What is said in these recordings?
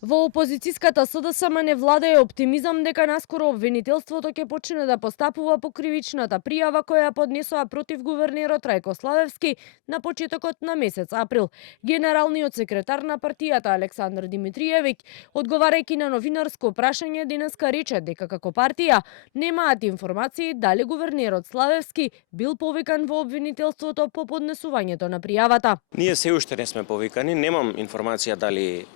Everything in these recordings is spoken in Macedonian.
Во опозицијската СДСМ не владае оптимизам дека наскоро обвинителството ќе почне да постапува по кривичната пријава која ја поднесоа против гувернерот Трајко Славевски на почетокот на месец април. Генералниот секретар на партијата Александар Димитриевиќ, одговарајќи на новинарско прашање денеска рече дека како партија немаат информации дали гувернерот Славевски бил повикан во обвинителството по поднесувањето на пријавата. Ние се уште не сме повикани, немам информација дали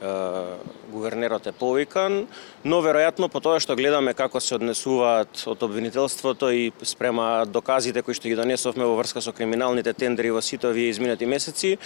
гувернерот е повикан, но веројатно по тоа што гледаме како се однесуваат од обвинителството и спрема доказите кои што ги донесовме во врска со криминалните тендери во сите овие изминати месеци,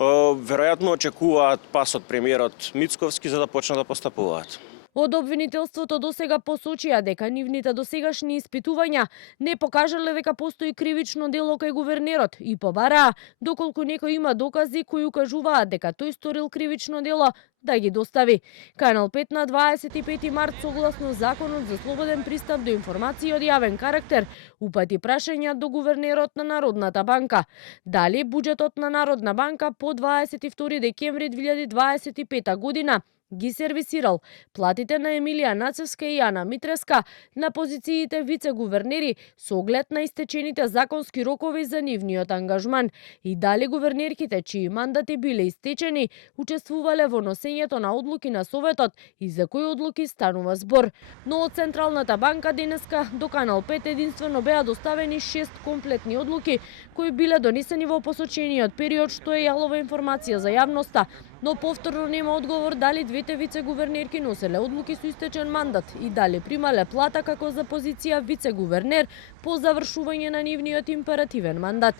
веројатно очекуваат пас од премиерот Мицковски за да почнат да постапуваат. Од обвинителството досега посочија дека нивните досегашни испитувања не покажале дека постои кривично дело кај гувернерот и побараа, доколку некој има докази кои укажуваат дека тој сторил кривично дело, да ги достави. Канал 5 на 25 март согласно Законот за слободен пристап до информации од јавен карактер упати прашања до гувернерот на Народната банка. Дали буџетот на Народна банка по 22 декември 2025 година ги сервисирал платите на Емилија Нацевска и Јана Митреска на позициите вице-гувернери со оглед на истечените законски рокови за нивниот ангажман и дали гувернерките чии мандати биле истечени учествувале во носењето на одлуки на Советот и за кои одлуки станува збор. Но од Централната банка денеска до Канал 5 единствено беа доставени 6 комплетни одлуки кои биле донесени во посочениот период што е јалова информација за јавноста, но повторно нема одговор дали двете вице-гувернерки носеле одлуки со истечен мандат и дали примале плата како за позиција вице-гувернер по завршување на нивниот императивен мандат.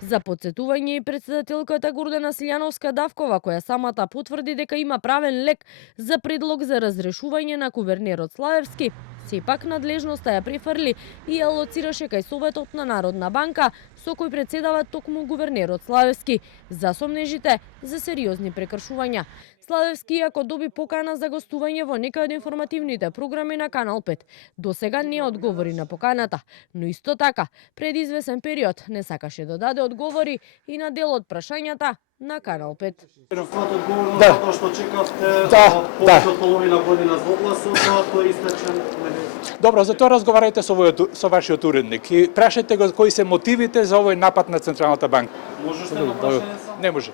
За потсетување и претседателката Гордана Силјановска-Давкова, која самата потврди дека има правен лек за предлог за разрешување на гувернерот Славевски, сепак надлежноста ја префрли и ја лоцираше кај Советот на Народна банка, со кој претседава токму гувернерот Славевски, за сомнежите за сериозни прекршувања. Славевски, иако доби покана за гостување во некој од информативните програми на Канал 5, досега не одговори на поканата, но исто така, пред извесен период не сакаше да даде одговори и на дел од прашањата на Канал 5. Фат одговор на тоа што чекавте повеќе од половина година за огласот, тој е истечен. Добро, за тоа разговарајте со вашиот уредник и прашајте го кои се мотивите за овој напад на Централната банка. Можете да прашање само? Не може.